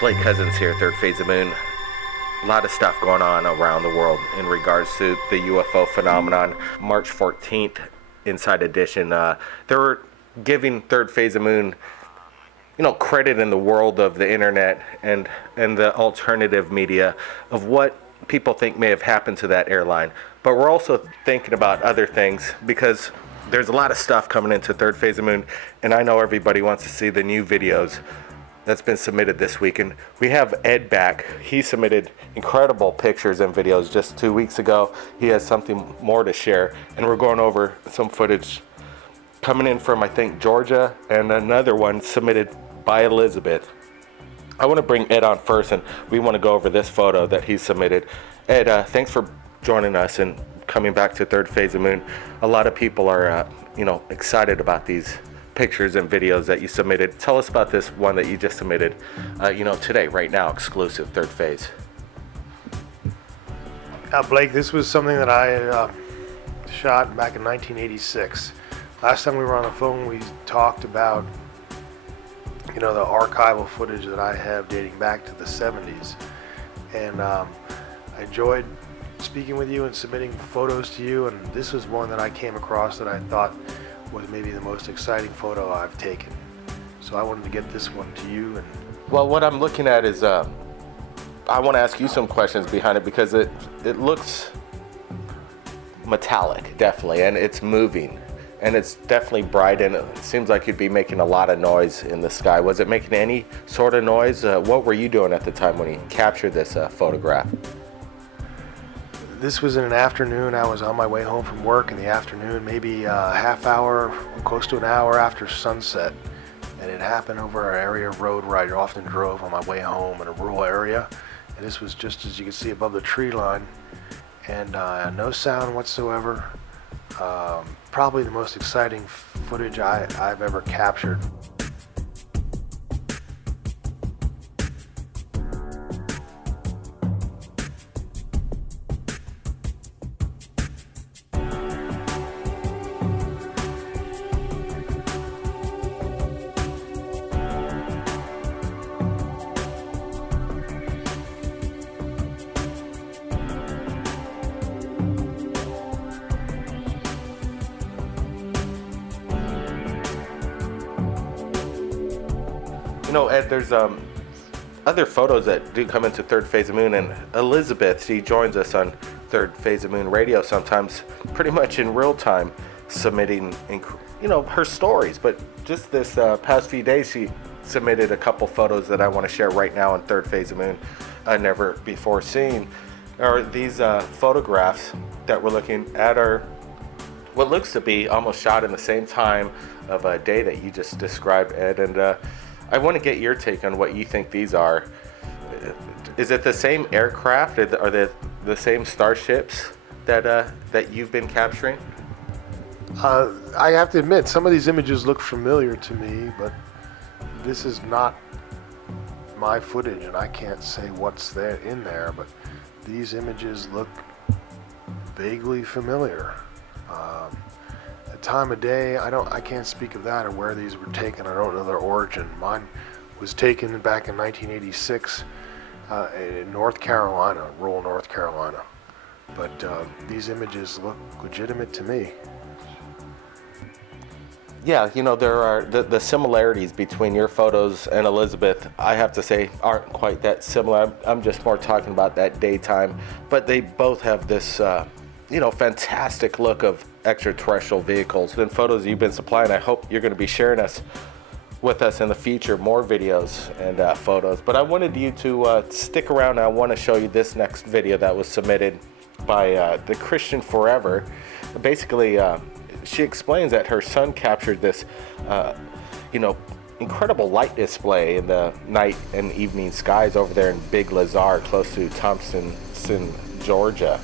Blake Cousins here, Third Phase of Moon. A lot of stuff going on around the world in regards to the UFO phenomenon. March 14th, Inside Edition. They were giving Third Phase of Moon, credit in the world of the internet and the alternative media of what people think may have happened to that airline. But we're also thinking about other things because there's a lot of stuff coming into Third Phase of Moon, and I know everybody wants to see the new videos that's been submitted this week. And we have Ed back. He submitted incredible pictures and videos just 2 weeks ago. He has something more to share, and we're going over some footage coming in from, I think, Georgia, and another one submitted by Elizabeth. I want to bring Ed on first, and we want to go over this photo that he submitted. Ed, thanks for joining us and coming back to Third Phase of Moon. A lot of people are, excited about these pictures and videos that you submitted. Tell us about this one that you just submitted, today, right now, exclusive Third Phase. Blake, this was something that I shot back in 1986. Last time we were on the phone, we talked about, the archival footage that I have dating back to the 70s. And I enjoyed speaking with you and submitting photos to you, and this was one that I came across that I thought was maybe the most exciting photo I've taken. So I wanted to get this one to you. And well, what I'm looking at is, I want to ask you some questions behind it because it looks metallic, definitely, and it's moving, and it's definitely bright, and it seems like you'd be making a lot of noise in the sky. Was it making any sort of noise? What were you doing at the time when you captured this photograph? This was in an afternoon. I was on my way home from work in the afternoon, maybe a half hour, close to an hour after sunset. And it happened over an area of road where I often drove on my way home in a rural area. And this was just as you can see above the tree line. And no sound whatsoever. Probably the most exciting footage I've ever captured. Ed, there's other photos that do come into Third Phase of Moon, and Elizabeth, she joins us on Third Phase of Moon radio sometimes, pretty much in real time, submitting, her stories. But just this past few days, she submitted a couple photos that I want to share right now on Third Phase of Moon, never before seen. Are these photographs that we're looking at are what looks to be almost shot in the same time of a day that you just described, Ed, and I want to get your take on what you think these are. Is it the same aircraft? Are they the same starships that you've been capturing? I have to admit, some of these images look familiar to me, but this is not my footage, and I can't say what's in there, but these images look vaguely familiar. Time of day, I can't speak of that or where these were taken. I don't know their origin. Mine was taken back in 1986 in North Carolina, rural North Carolina. But these images look legitimate to me. Yeah, there are the similarities between your photos and Elizabeth, I have to say, aren't quite that similar. I'm just more talking about that daytime, but they both have this fantastic look of extraterrestrial vehicles and photos you've been supplying. I hope you're going to be sharing with us in the future more videos and photos. But I wanted you to stick around. I want to show you this next video that was submitted by the Christian Forever. Basically, she explains that her son captured this, incredible light display in the night and evening skies over there in Big Lazar, close to Thompson, Georgia,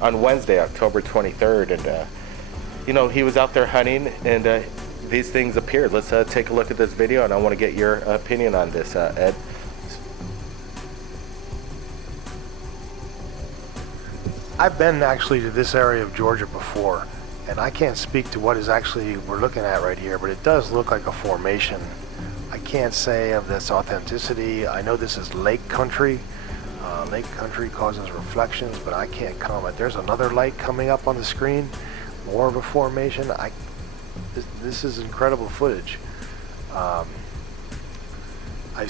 on Wednesday, October 23rd, and he was out there hunting, and these things appeared. Let's take a look at this video, and I want to get your opinion on this, Ed. I've been actually to this area of Georgia before, and I can't speak to what is actually we're looking at right here, but it does look like a formation I can't say of this authenticity. I know this is lake country. Lake country causes reflections, but I can't comment. There's another light coming up on the screen, more of a formation. This is incredible footage. I've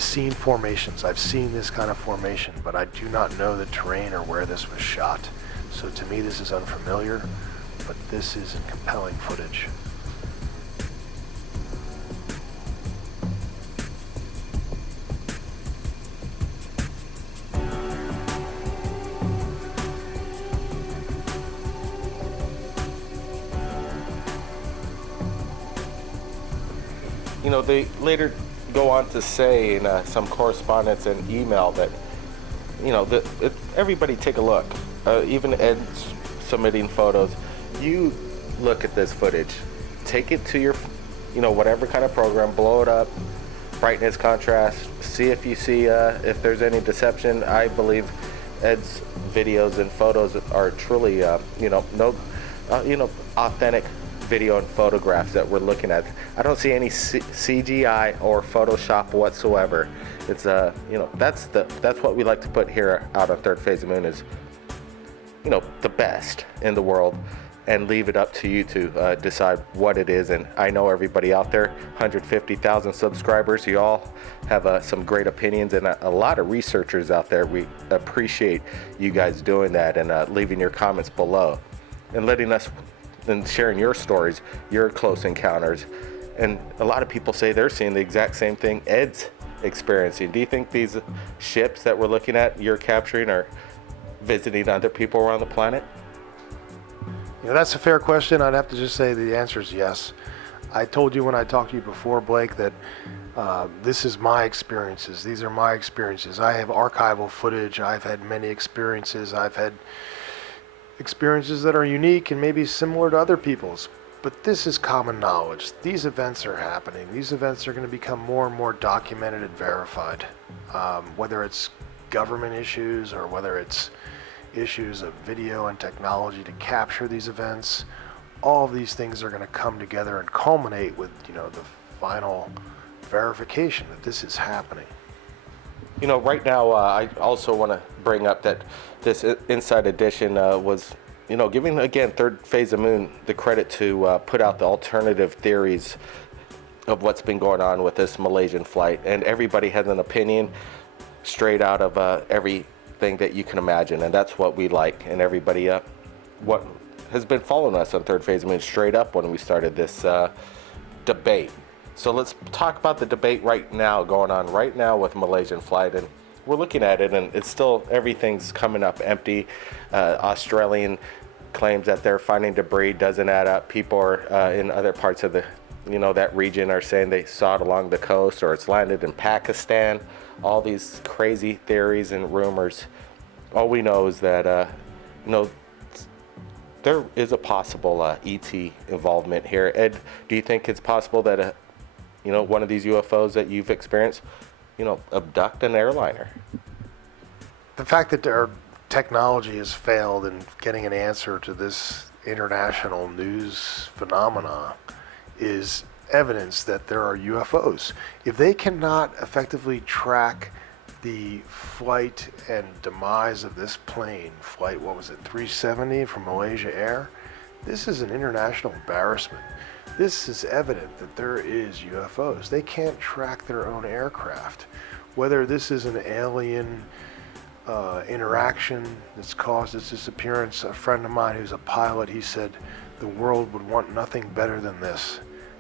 seen formations. I've seen this kind of formation, but I do not know the terrain or where this was shot. So to me, this is unfamiliar, but this is compelling footage. You know, they later go on to say in some correspondence and email that, you know, everybody take a look. Even Ed's submitting photos. You look at this footage. Take it to your, you know, whatever kind of program. Blow it up. Brightness, contrast. See if you see if there's any deception. I believe Ed's videos and photos are truly, you know, authentic video and photographs that we're looking at. I don't see any CGI or Photoshop whatsoever. It's you know, that's what we like to put here out on Third Phase of Moon is, you know, the best in the world, and leave it up to you to decide what it is. And I know everybody out there, 150,000 subscribers, you all have some great opinions, and a lot of researchers out there. We appreciate you guys doing that and leaving your comments below and letting us and sharing your stories, your close encounters. And a lot of people say they're seeing the exact same thing Ed's experiencing. Do you think these ships that we're looking at, you're capturing, are visiting other people around the planet? You know, that's a fair question. I'd have to just say the answer is yes. I told you when I talked to you before, Blake, that this is my experiences. These are my experiences. I have archival footage. I've had many experiences. I've had experiences that are unique and maybe similar to other people's, but this is common knowledge. These events are happening. These events are going to become more and more documented and verified, whether it's government issues or whether it's issues of video and technology to capture these events. All of these things are going to come together and culminate with, you know, the final verification that this is happening. You know, right now, I also want to bring up that this Inside Edition was, you know, giving, again, Third Phase of Moon the credit to put out the alternative theories of what's been going on with this Malaysian flight. And everybody has an opinion straight out of everything that you can imagine. And that's what we like. And everybody what has been following us on Third Phase of Moon straight up when we started this debate. So let's talk about the debate right now, going on right now with Malaysian flight. And we're looking at it, and it's still, everything's coming up empty. Australian claims that they're finding debris, doesn't add up. People are in other parts of the, you know, that region are saying they saw it along the coast, or it's landed in Pakistan. All these crazy theories and rumors. All we know is that, you know, there is a possible ET involvement here. Ed, do you think it's possible that you know, one of these UFOs that you've experienced, you know, abduct an airliner? The fact that our technology has failed in getting an answer to this international news phenomena is evidence that there are UFOs. If they cannot effectively track the flight and demise of this plane, flight, what was it, 370 from Malaysia Air, this is an international embarrassment. This is evident that there is UFOs. They can't track their own aircraft. Whether this is an alien interaction that's caused its disappearance, a friend of mine who's a pilot, he said the world would want nothing better than this,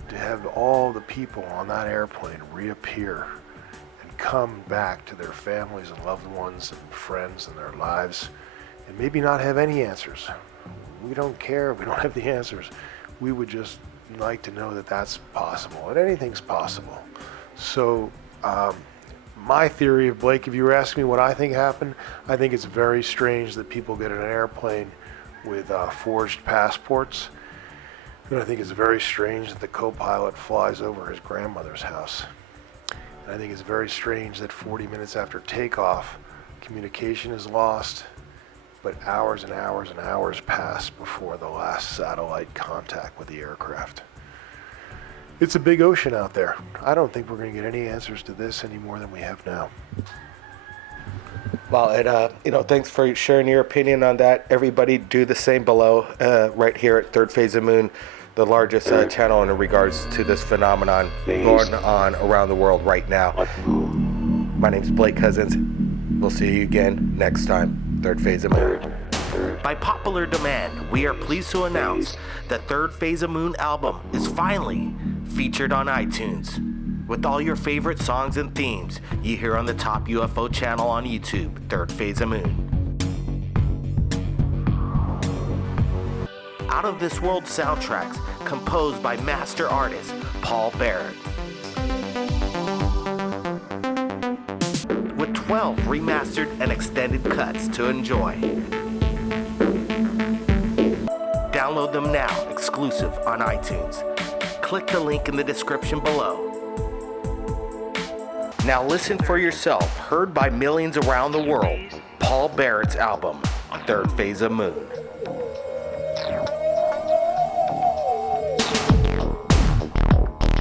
to have all the people on that airplane reappear and come back to their families and loved ones and friends and their lives, and maybe not have any answers. We don't care if we don't have the answers. We would just like to know that that's possible, and anything's possible. So my theory of, Blake, if you were asking me what I think happened, I think it's very strange that people get in an airplane with forged passports, and I think it's very strange that the co-pilot flies over his grandmother's house, and I think it's very strange that 40 minutes after takeoff communication is lost, but hours and hours and hours pass before the last satellite contact with the aircraft. It's a big ocean out there. I don't think we're going to get any answers to this any more than we have now. Well, and thanks for sharing your opinion on that. Everybody, do the same below. Right here at Third Phase of Moon, the largest channel in regards to this phenomenon going on around the world right now. My name's Blake Cousins. We'll see you again next time. Third Phase of Moon. By popular demand, we are pleased to announce the Third Phase of Moon album is finally featured on iTunes. With all your favorite songs and themes you hear on the top UFO channel on YouTube, Third Phase of Moon. Out of This World soundtracks composed by master artist Paul Barrett. With 12 remastered and extended cuts to enjoy. Download them now, exclusive on iTunes. Click the link in the description below. Now listen for yourself, heard by millions around the world, Paul Barrett's album, Third Phase of Moon.